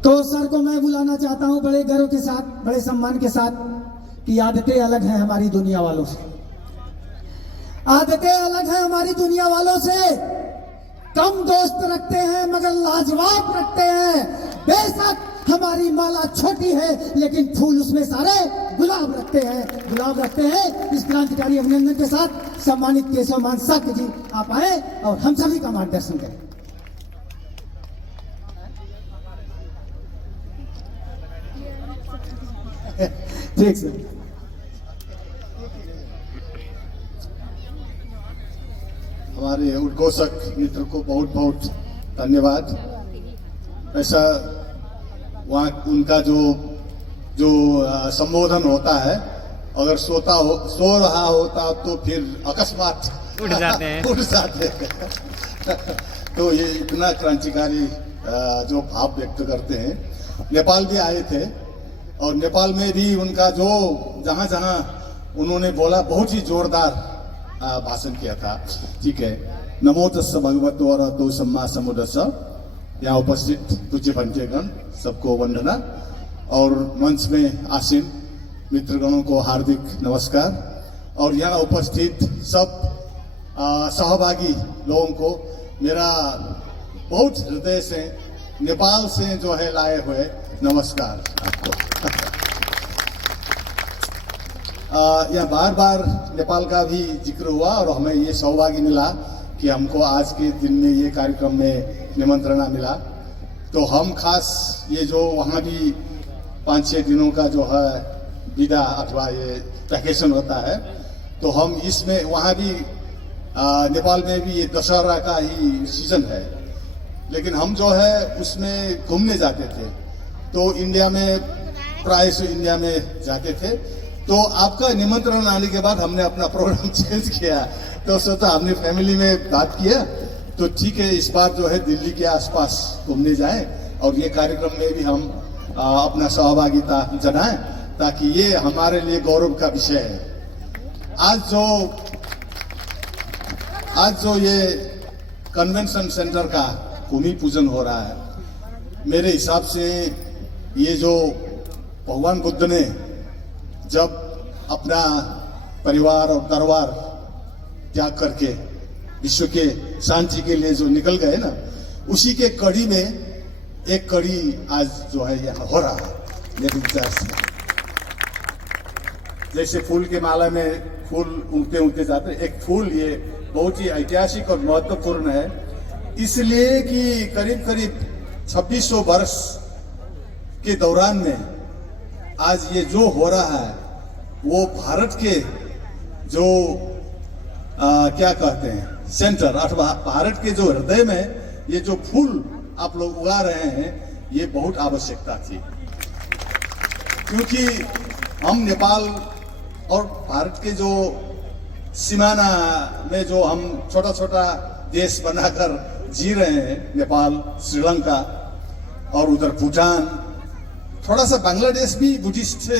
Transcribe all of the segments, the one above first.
तो सर को मैं बुलाना चाहता हूं बड़े गर्व के साथ, बड़े सम्मान के साथ कि आदतें अलग हैं हमारी दुनिया वालों से। आदतें अलग हैं हमारी दुनिया वालों से। कम दोस्त रखते हैं मगर लाजवाब रखते हैं। बेशक हमारी माला छोटी है लेकिन फूल उसमें सारे गुलाब रखते हैं, गुलाब रखते हैं। इस क्रांतिकारी अभिनंदन के साथ सम्मानित केशव मान साक्य जी आप आए और हम सभी का मार्गदर्शन करें। ठीक सर। हमारे उद्घोषक मित्र को बहुत बहुत धन्यवाद। ऐसा वहाँ उनका जो संबोधन होता है, अगर सो रहा होता तो फिर अकस्मात उठ जाते हैं तो ये इतना क्रांतिकारी जो भाव व्यक्त करते हैं। नेपाल भी आए थे और नेपाल में भी उनका जो जहाँ जहाँ उन्होंने बोला बहुत ही जोरदार भाषण किया था। ठीक है। नमो तस्स भगवतो अरहतो सम्मा सम्बुद्धस्स। यहाँ उपस्थित पूज्य पंचगण सबको वंदना और मंच में आसीन मित्रगणों को हार्दिक नमस्कार और यहाँ उपस्थित सब सहभागी लोगों को मेरा बहुत हृदय से नेपाल से जो है लाए हुए नमस्कार आपको। यह बार बार नेपाल का भी जिक्र हुआ और हमें ये सौभाग्य मिला कि हमको आज के दिन में ये कार्यक्रम में निमंत्रणा मिला। तो हम खास ये जो वहाँ भी 5-6 दिनों का जो है विदा अथवा ये वैकेशन होता है, तो हम इसमें वहाँ भी नेपाल में भी ये दशहरा का ही सीजन है, लेकिन हम जो है उसमें घूमने जाते थे। तो इंडिया में प्राय से इंडिया में जाते थे। तो आपका निमंत्रण आने के बाद हमने अपना प्रोग्राम चेंज किया। तो सोचा हमने फैमिली में बात किया तो ठीक है इस बार जो है दिल्ली के आसपास घूमने जाएं और ये कार्यक्रम में भी हम अपना सहभागिता जनाएं ताकि ये हमारे लिए गौरव का विषय है। आज जो ये कन्वेंशन सेंटर का भूमि पूजन हो रहा है, मेरे हिसाब से ये जो भगवान बुद्ध ने जब अपना परिवार और दरबार त्याग करके विश्व के शांति के लिए जो निकल गए ना, उसी के कड़ी में एक कड़ी आज जो है यहाँ हो रहा है मेरे विचार से। जैसे फूल के माला में फूल उगते उगते जाते, एक फूल ये बहुत ही ऐतिहासिक और महत्वपूर्ण है इसलिए कि करीब करीब 2600 वर्ष के दौरान में आज ये जो हो रहा है वो भारत के जो क्या कहते हैं सेंटर अथवा भारत के जो हृदय में ये जो फूल आप लोग उगा रहे हैं ये बहुत आवश्यकता थी, क्योंकि हम नेपाल और भारत के जो सीमाना में जो हम छोटा छोटा देश बनाकर जी रहे हैं, नेपाल, श्रीलंका और उधर भूटान, थोड़ा सा बांग्लादेश भी बुद्धिस्ट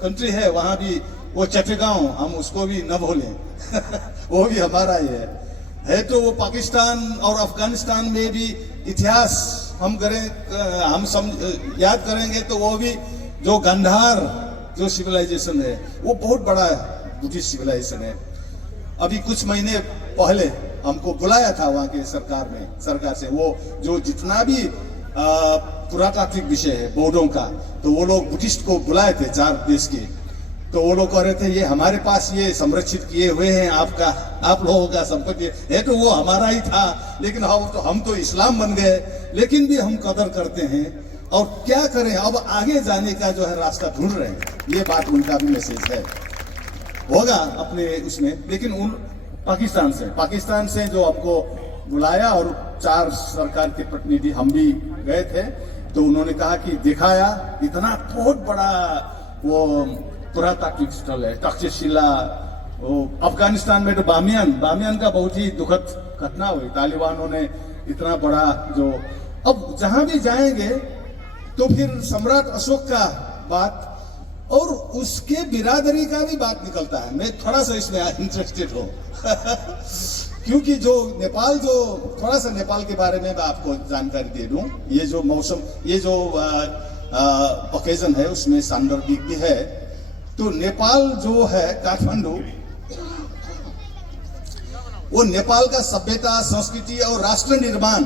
कंट्री है, वहां भी वो चटगांव हम उसको भी न भूलें वो भी हमारा ही है। तो वो पाकिस्तान और अफगानिस्तान में भी इतिहास हम याद करेंगे तो वो भी जो गंधार जो सिविलाइजेशन है वो बहुत बड़ा बुद्धिस्ट सिविलाइजेशन है। अभी कुछ महीने पहले हमको बुलाया था वहाँ के सरकार से वो जो जितना भी पुरातात्विक विषय है बोर्डों का, तो वो लोग बुद्धिस्ट को बुलाए थे 4 देश के। तो वो लोग कह रहे थे ये हमारे पास ये संरक्षित किए हुए हैं आप लोगों का संपत्ति है, तो वो हमारा ही था, लेकिन हम तो इस्लाम बन गए, लेकिन भी हम कदर करते हैं और क्या करें अब आगे जाने का जो है रास्ता ढूंढ रहे हैं। ये बात उनका भी मैसेज है, होगा अपने उसमें। लेकिन उन पाकिस्तान से जो हमको बुलाया और 4 सरकार के प्रतिनिधि हम भी गए थे, तो उन्होंने कहा कि दिखाया इतना बहुत बड़ा वो पुरातात्विक स्थल है तक्षशिला। वो अफगानिस्तान में तो बामियान का बहुत ही दुखद घटना हुई, तालिबानों ने इतना बड़ा जो अब जहां भी जाएंगे तो फिर सम्राट अशोक का बात और उसके बिरादरी का भी बात निकलता है। मैं थोड़ा सा इसमें इंटरेस्टेड हूं क्योंकि जो नेपाल जो थोड़ा सा नेपाल के बारे में मैं आपको जानकारी दे दूं, ये जो मौसम, ये जो ओकेजन है उसमें सांदर्भिक भी है। तो नेपाल जो है काठमांडू, वो नेपाल का सभ्यता, संस्कृति और राष्ट्र निर्माण,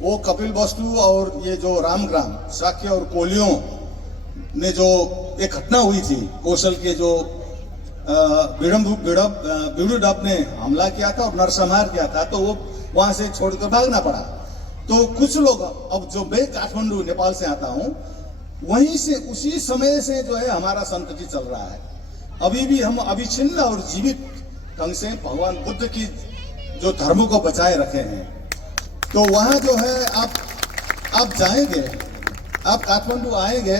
वो कपिलवस्तु और ये जो रामग्राम, शाक्य और कोलियों ने जो एक घटना हुई थी, कौशल के जो बिडुडब ने हमला किया था और नरसंहार किया था, तो वो वहां से छोड़कर भागना पड़ा। तो कुछ लोग, अब जो मैं काठमांडू नेपाल से आता हूं, वहीं से उसी समय से जो है हमारा संतति चल रहा है। अभी भी हम अविच्छिन्न और जीवित ढंग से भगवान बुद्ध की जो धर्म को बचाए रखे हैं। तो वहां जो है आप जाएंगे, आप काठमांडू आएंगे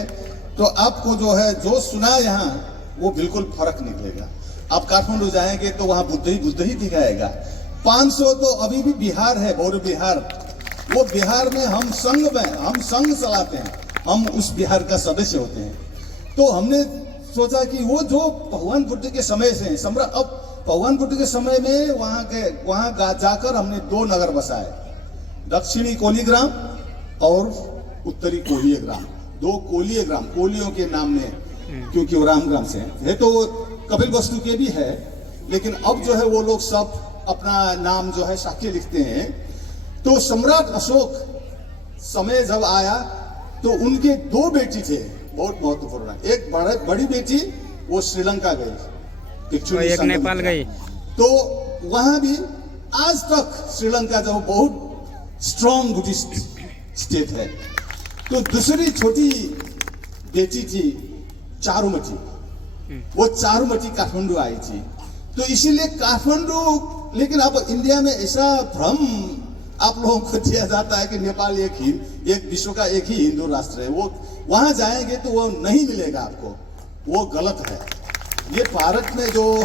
तो आपको जो है जो सुना यहाँ वो बिल्कुल फर्क निकलेगा। आप काठमांडू जाएंगे तो वहां बुद्ध ही दिखाएगा। 500 तो अभी भी बिहार है, बौद्ध बिहार, वो बिहार में हम संघ चलाते हैं, हम उस बिहार का सदस्य होते हैं। तो हमने सोचा कि वो जो भगवान बुद्ध के समय से अब भगवान बुद्ध के समय में वहां जाकर हमने 2 नगर बसाए, दक्षिणी कोलीग्राम और उत्तरी कोलीय ग्राम। 2 कोलीय ग्राम, कोलियों के नाम में, क्योंकि वो रामग्राम से है, तो कपिलवस्तु के भी है, लेकिन अब जो है वो लोग सब अपना नाम जो है शाक्य लिखते हैं। तो सम्राट अशोक समय जब आया तो उनके 2 बेटी थे, बहुत महत्वपूर्ण। एक बड़ी बेटी वो श्रीलंका गई, एक नेपाल गई। तो वहां भी आज तक श्रीलंका जो बहुत स्ट्रॉन्ग बुद्धिस्ट स्टेट है। तो दूसरी छोटी बेटी थी चारुमती, वो चारुमती काठमांडू आई थी। तो इसीलिए काठमांडू, लेकिन अब इंडिया में ऐसा भ्रम आप लोगों को दिया जाता है कि नेपाल एक विश्व का एक ही हिंदू राष्ट्र है। वो वहां जाएंगे तो वो नहीं मिलेगा आपको, वो गलत है। ये भारत में जो,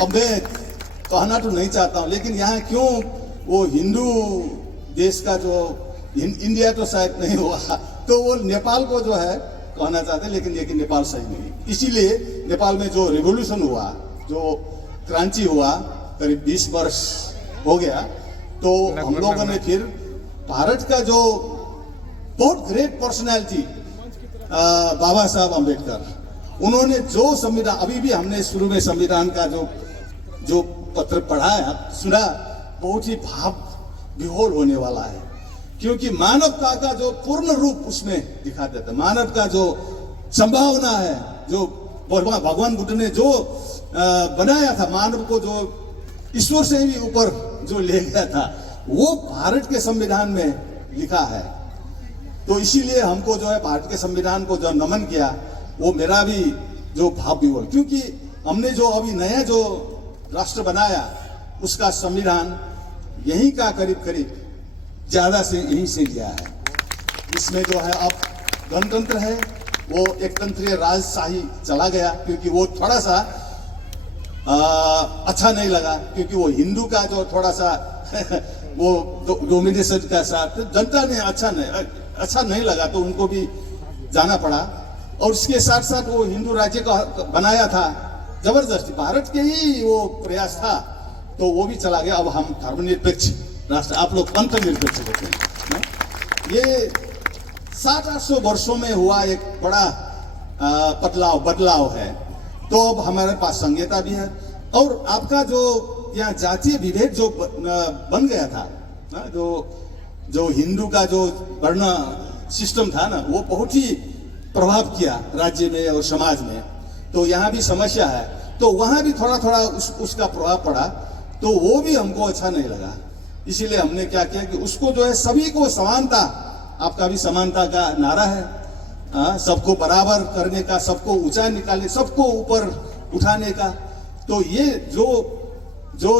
अब मैं कहना तो नहीं चाहता हूं, लेकिन यहाँ क्यों वो हिंदू देश का जो इंडिया तो शायद नहीं हुआ, तो वो नेपाल को जो है कहना चाहते हैं, लेकिन नेपाल सही नहीं। इसीलिए नेपाल में जो रिवोल्यूशन हुआ, जो क्रांति हुआ, करीब 20 वर्ष हो गया, तो हम लोगों ने फिर भारत का जो बहुत ग्रेट पर्सनैलिटी बाबा साहब अम्बेडकर, उन्होंने जो संविधान, अभी भी हमने शुरू में संविधान का जो पत्र पढ़ाया, सुना, बहुत ही भाव विह्वल होने वाला है। क्योंकि मानवता का जो पूर्ण रूप उसमें दिखा देता है, मानव का जो संभावना है, जो भगवान बुद्ध ने जो बनाया था, मानव को जो ईश्वर से भी ऊपर जो ले गया था, वो भारत के संविधान में लिखा है। तो इसीलिए हमको जो है भारत के संविधान को जो नमन किया, वो मेरा भी जो भाव विह्वल, क्योंकि हमने जो अभी नया जो राष्ट्र बनाया, उसका संविधान यहीं का करीब ज्यादा से यहीं से लिया है। इसमें जो है अब गणतंत्र है, वो एक तंत्रीय राजशाही चला गया, क्योंकि वो थोड़ा सा अच्छा नहीं लगा, क्योंकि वो हिंदू का जो थोड़ा सा वो डोमिनेशन का साथ जनता ने अच्छा नहीं लगा, तो उनको भी जाना पड़ा। और इसके साथ साथ वो हिंदू राज्य का बनाया था जबरदस्ती, भारत के ही वो प्रयास था, तो वो भी चला गया। अब हम धर्मनिरपेक्ष राष्ट्र, आप लोग पंथ निरपेक्ष होते हैं। ये 700-800 वर्षों में हुआ एक बड़ा बदलाव है। तो अब हमारे पास संहिता भी है, और आपका जो यहाँ जातीय विभेद जो बन गया था ना, जो हिंदू का जो वर्ण सिस्टम था ना, वो बहुत ही प्रभाव किया राज्य में और समाज में। तो यहाँ भी समस्या है, तो वहां भी थोड़ा उसका प्रभाव पड़ा, तो वो भी हमको अच्छा नहीं लगा। इसीलिए हमने क्या किया कि उसको जो है सभी को समानता, आपका भी समानता का नारा है, सबको बराबर करने का, सबको ऊंचा निकालने, सबको ऊपर उठाने का। तो ये जो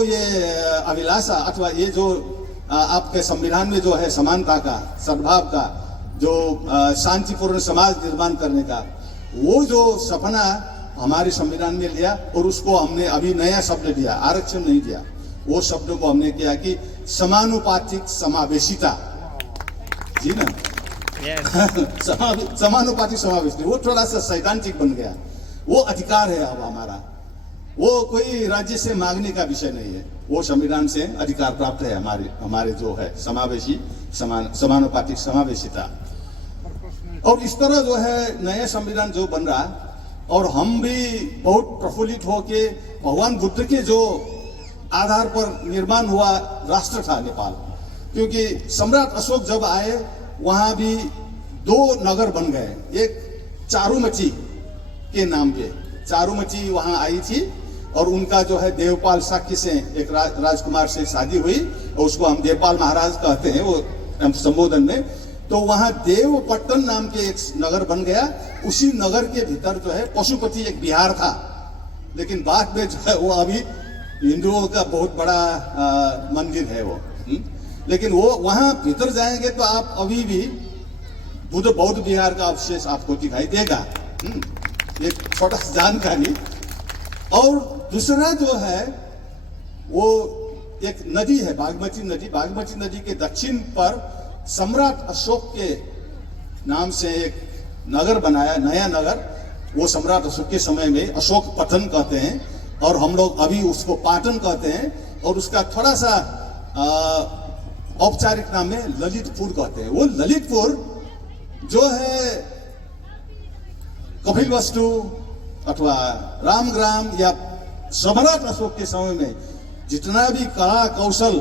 ये अभिलाषा अथवा ये जो आपके संविधान में जो है समानता का, सद्भाव का, जो शांतिपूर्ण समाज निर्माण करने का, वो जो सपना हमारे संविधान में लिया, और उसको हमने अभी नया शब्द दिया, आरक्षण नहीं दिया, वो शब्द को हमने किया कि समानुपातिक समावेशिता, जी ना, समानुपातिक समावेशिता। वो थोड़ा सा सैद्धांतिक बन गया, वो अधिकार है अब हमारा, वो कोई राज्य से मांगने का विषय नहीं है। वो संविधान से अधिकार प्राप्त है हमारे जो है समावेशी समानुपातिक समावेशिता। और इस तरह जो है नया संविधान जो बन रहा और हम भी बहुत प्रफुल्लित होके भगवान बुद्ध के जो आधार पर निर्माण हुआ राष्ट्र था नेपाल, क्योंकि सम्राट अशोक जब आए वहां भी 2 नगर बन गए। एक चारूमची के नाम पे चारूमची वहां आई थी और उनका जो है देवपाल शाक्य से एक राजकुमार से शादी हुई और उसको हम देवपाल महाराज कहते हैं वो संबोधन में। तो वहां देवपट्टन नाम के एक नगर बन गया। उसी नगर के भीतर जो है पशुपति एक विहार था, लेकिन बाद में जो है वो अभी हिंदुओं का बहुत बड़ा मंदिर है वो। लेकिन वो वहां भीतर जाएंगे तो आप अभी भी बुद्ध बौद्ध विहार का अवशेष आपको दिखाई देगा। एक छोटा सा जानकारी। और दूसरा जो है वो एक नदी है बागमती नदी। बागमती नदी के दक्षिण पर सम्राट अशोक के नाम से एक नगर बनाया, नया नगर। वो सम्राट अशोक के समय में अशोक पतन कहते हैं और हम लोग अभी उसको पाटन कहते हैं। और उसका थोड़ा सा औपचारिक नाम है ललितपुर कहते हैं। वो ललितपुर जो है कपिलवस्तु अथवा रामग्राम या सम्राट अशोक के समय में जितना भी कला कौशल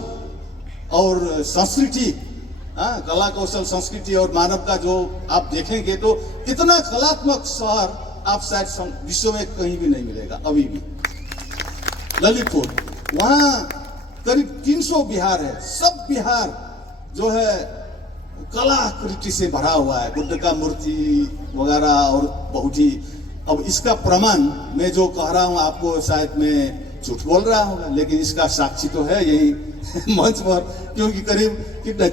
और संस्कृति, कला कौशल संस्कृति और मानव का जो आप देखेंगे तो इतना कलात्मक शहर आप शायद विश्व में कहीं भी नहीं मिलेगा अभी भी। ललितपुर वहां करीब 300 विहार है। सब विहार जो है कलाकृति से भरा हुआ है, बुद्ध का मूर्ति वगैरह और बहुत ही। अब इसका प्रमाण मैं जो कह रहा हूं आपको शायद मैं झूठ बोल रहा हूं, लेकिन इसका साक्षी तो है यही मंच पर, क्योंकि करीब कितना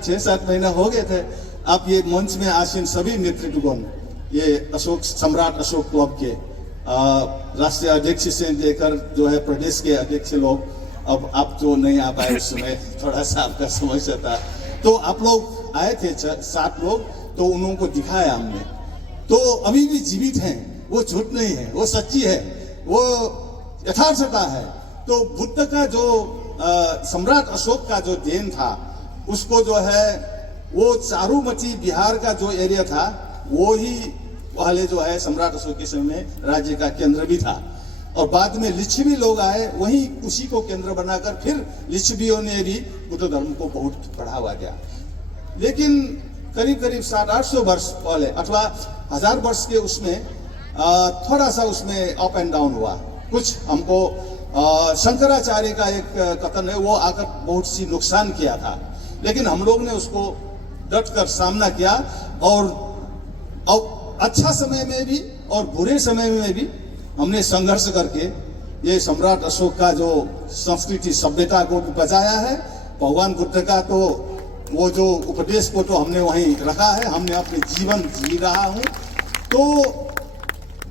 6-7 महीना हो गए थे। आप ये मंच में आसीन सभी नेतृत्वगण, ये अशोक सम्राट अशोक क्लब के राष्ट्रीय अध्यक्ष से लेकर जो है प्रदेश के अध्यक्ष लोग, अब आप जो नहीं आ पाए उस समय थोड़ा सा आपका समस्या था, तो आप लोग आए थे 7 लोग, तो उन लोगों को दिखाया हमने। तो अभी भी जीवित हैं, वो झूठ नहीं है, वो सच्ची है, वो यथार्थता है। तो बुद्ध का जो सम्राट अशोक का जो देन था उसको जो है वो चारूमची बिहार का जो एरिया था वो ही पहले जो है सम्राट अशोक के समय में राज्य का केंद्र भी था। और बाद में लिच्छवी लोग आए, वही उसी को केंद्र बनाकर फिर लिच्छवियों ने भी बुद्ध धर्म को बहुत बढ़ावा दिया। लेकिन करीब 700-800 वर्ष पहले अथवा 1000 वर्ष के उसमें थोड़ा सा उसमें अप एंड डाउन हुआ। कुछ हमको शंकराचार्य का एक कथन है, वो आकर बहुत सी नुकसान किया था, लेकिन हम लोग ने उसको डट कर सामना किया। और अच्छा समय में भी और बुरे समय में भी हमने संघर्ष करके ये सम्राट अशोक का जो संस्कृति सभ्यता को बचाया है। भगवान बुद्ध का तो वो जो उपदेश को तो हमने वहीं रखा है, हमने अपने जीवन जी रहा हूं। तो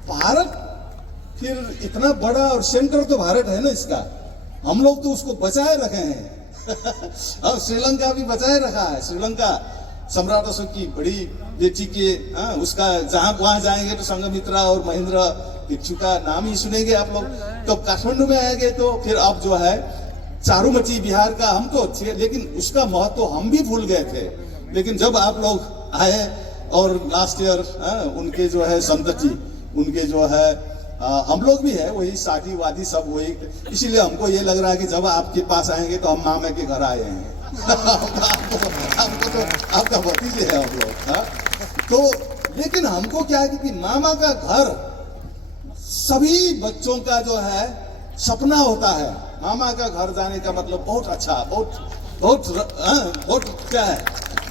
भारत फिर इतना बड़ा और सेंटर तो भारत है ना इसका, हम लोग तो उसको बचाए रखे हैं। और श्रीलंका भी बचाए रखा है। श्रीलंका सम्राट अशोक की बड़ी बेटी के उसका जहां वहां जाएंगे तो संघमित्रा और महेंद्र भिक्षु का नाम ही सुनेंगे आप लोग। तो काठमांडू में आएंगे तो फिर अब जो है चारूमची बिहार का हम तो थे, लेकिन उसका महत्व तो हम भी भूल गए थे। लेकिन जब आप लोग आए और लास्ट ईयर उनके जो है संतति, उनके जो है हम लोग भी है वही शादी वादी सब वही, इसीलिए हमको ये लग रहा है कि जब आपके पास आएंगे तो हम मामा के घर आए हैं। आपको तो आपका भतीजे है हम लोग। तो लेकिन हमको क्या है कि मामा का घर सभी बच्चों का जो है सपना होता है। मामा का घर जाने का मतलब बहुत अच्छा, बहुत क्या है,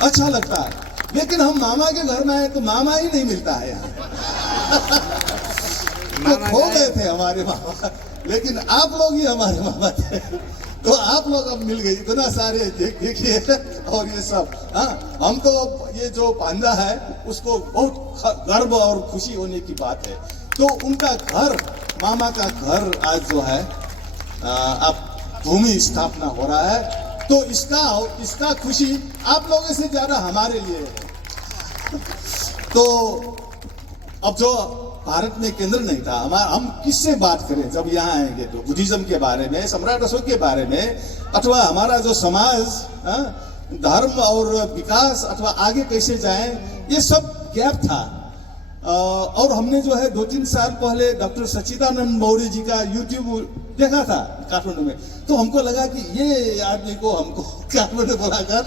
अच्छा लगता है। लेकिन हम मामा के घर में आए तो मामा ही नहीं मिलता है यहाँ। तो खो गए थे हमारे मामा, लेकिन आप लोग ही हमारे मामा थे। तो आप लोग अब मिल गए, इतना सारे देखिए और ये सब। हम तो ये जो पांजा है उसको बहुत गर्व और खुशी होने की बात है। तो उनका घर, मामा का घर आज जो है अब भूमि स्थापना हो रहा है। तो इसका खुशी आप लोगों से ज्यादा हमारे लिए है। तो अब जो भारत में केंद्र नहीं था, हम किससे बात करें जब यहाँ आएंगे? तो बुद्धिज्म के बारे में, सम्राट अशोक के बारे में, अथवा हमारा जो समाज, धर्म और विकास अथवा आगे कैसे जाएं, ये सब गैप था। और हमने जो है 2-3 साल पहले डॉक्टर सच्चिदानंद मौर्य जी का यूट्यूब देखा था काठमांडू में, तो हमको लगा कि ये आदमी को हमको काठमांडू बुलाकर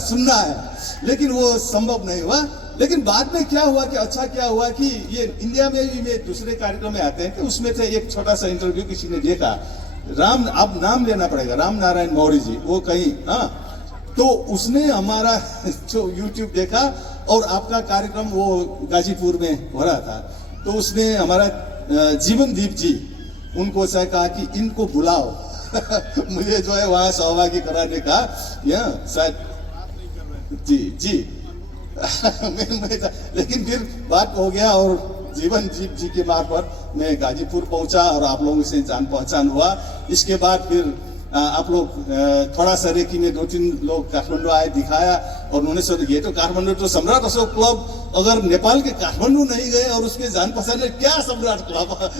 सुनना है, लेकिन वो संभव नहीं हुआ। लेकिन बाद में क्या हुआ कि अच्छा क्या हुआ कि ये इंडिया में भी में दूसरे कार्यक्रम में आते हैं, तो उसमें थे एक छोटा सा इंटरव्यू किसी ने देखा, अब नाम लेना पड़ेगा, राम नारायण मौर्य जी, वो कहीं, तो उसने हमारा जो यूट्यूब देखा और आपका कार्यक्रम वो गाजीपुर में हो रहा था, तो उसने हमारा जीवनदीप जी, उनको ऐसा कहा कि इनको बुलाओ मुझे जो है वहां सहभागी कराने का, या शायद जी लेकिन फिर बात हो गया और जीवनदीप जी के मार्फत मैं गाजीपुर पहुंचा और आप लोगों से जान पहचान हुआ। इसके बाद फिर आप लोग थोड़ा सा रेकी में 2-3 लोग काठमांडू आए, दिखाया, और उन्होंने सोचा ये तो काठमांडू तो सम्राट अशोक क्लब, अगर नेपाल के काठमांडू नहीं गए और उसके जान पहचान में क्या सम्राट क्लब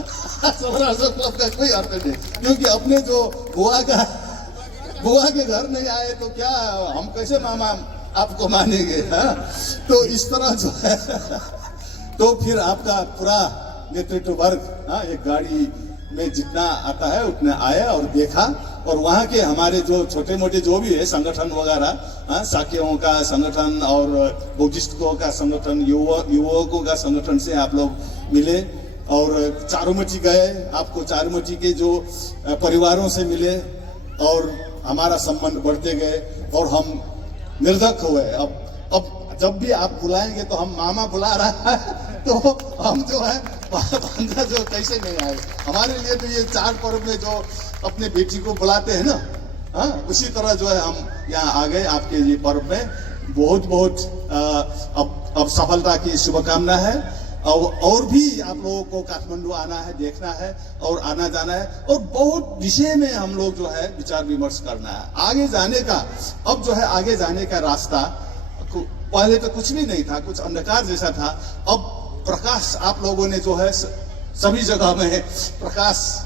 सम्राट अशोक क्लब का कोई अर्थ नहीं, क्योंकि अपने जो बुआ के घर नहीं आए तो क्या हम कैसे मामा आपको मानेंगे? तो इस तरह जो है तो फिर आपका पूरा नेतृत्व वर्ग एक गाड़ी में जितना आता है उतना आया और देखा, और वहाँ के हमारे जो छोटे मोटे जो भी है संगठन वगैरह, साकियों का संगठन और बुद्धिस्टों का संगठन, युवकों का संगठन से आप लोग मिले, और चारूमती गए, आपको चारूमती के जो परिवारों से मिले, और हमारा संबंध बढ़ते गए और हम निर्धक हुए। अब जब भी आप बुलाएंगे तो हम मामा बुला रहा है तो हम जो है बंदा जो कैसे नहीं आए। हमारे लिए तो ये 4 पर्व में जो अपने बेटी को बुलाते हैं ना, उसी तरह जो है हम यहाँ आ गए आपके ये पर्व में। बहुत बहुत अब सफलता की शुभकामना है, और भी आप लोगों को काठमांडू आना है, देखना है और आना जाना है, और बहुत विषय में हम लोग जो है विचार विमर्श करना है आगे जाने का। अब जो है आगे जाने का रास्ता, पहले तो कुछ भी नहीं था, कुछ अंधकार जैसा था, अब प्रकाश आप लोगों ने जो है सभी जगह में प्रकाश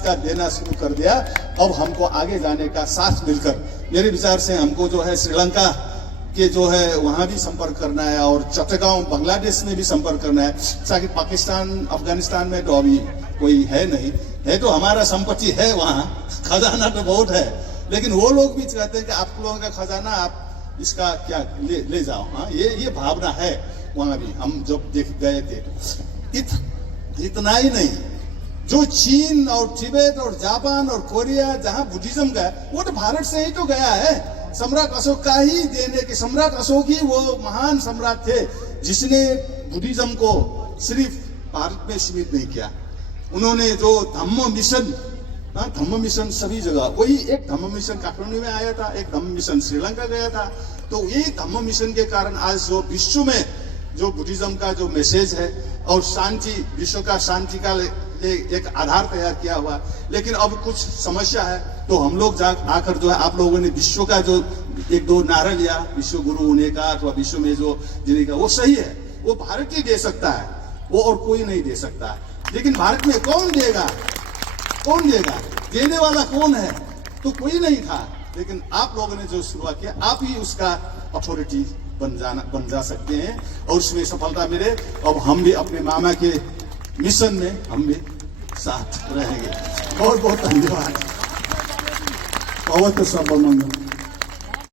का देना शुरू कर दिया। अब हमको आगे जाने का साथ मिलकर, मेरे विचार से हमको जो है श्रीलंका के जो है वहां भी संपर्क करना है, और चट्टगांव बांग्लादेश में भी संपर्क करना है, ताकि पाकिस्तान अफगानिस्तान में तो अभी कोई है नहीं, है तो हमारा संपत्ति है वहाँ, खजाना तो बहुत है, लेकिन वो लोग भी चाहते हैं कि आप लोगों का खजाना आप इसका क्या ले जाओ। ये भावना है वहां भी, हम जब देख गए थे। इतना ही नहीं, जो चीन और तिब्बत और जापान और कोरिया जहां बुद्धिज्म गया, वो तो भारत से ही तो गया है, सम्राट अशोक का ही देने के। सम्राट अशोक ही वो महान सम्राट थे जिसने बुद्धिज्म को सिर्फ भारत में सीमित नहीं किया। उन्होंने जो धम्म मिशन सभी जगह, वही एक धम्म मिशन काठमांडू में आया था, एक धम्म मिशन श्रीलंका गया था। तो ये धम्म मिशन के कारण आज जो विश्व में जो बुद्धिज्म का जो मैसेज है और शांति, विश्व का शांति का एक आधार तैयार किया हुआ। लेकिन अब कुछ समस्या है, तो हम लोग आकर जो है आप लोगों ने विश्व का जो 1-2 नारा लिया, विश्व गुरु होने का अथवा विश्व में जो जीने का, वो सही है, वो भारत ही दे सकता है, वो और कोई नहीं दे सकता। लेकिन भारत में कौन देगा? देने वाला कौन है? तो कोई नहीं था। लेकिन आप लोगों ने जो शुरुआत किया, आप ही उसका अथॉरिटी बन जा सकते हैं, और उसमें सफलता मिले। अब हम भी अपने मामा के मिशन में हम भी साथ रहेंगे। बहुत बहुत धन्यवाद। बहुत सब मंगल।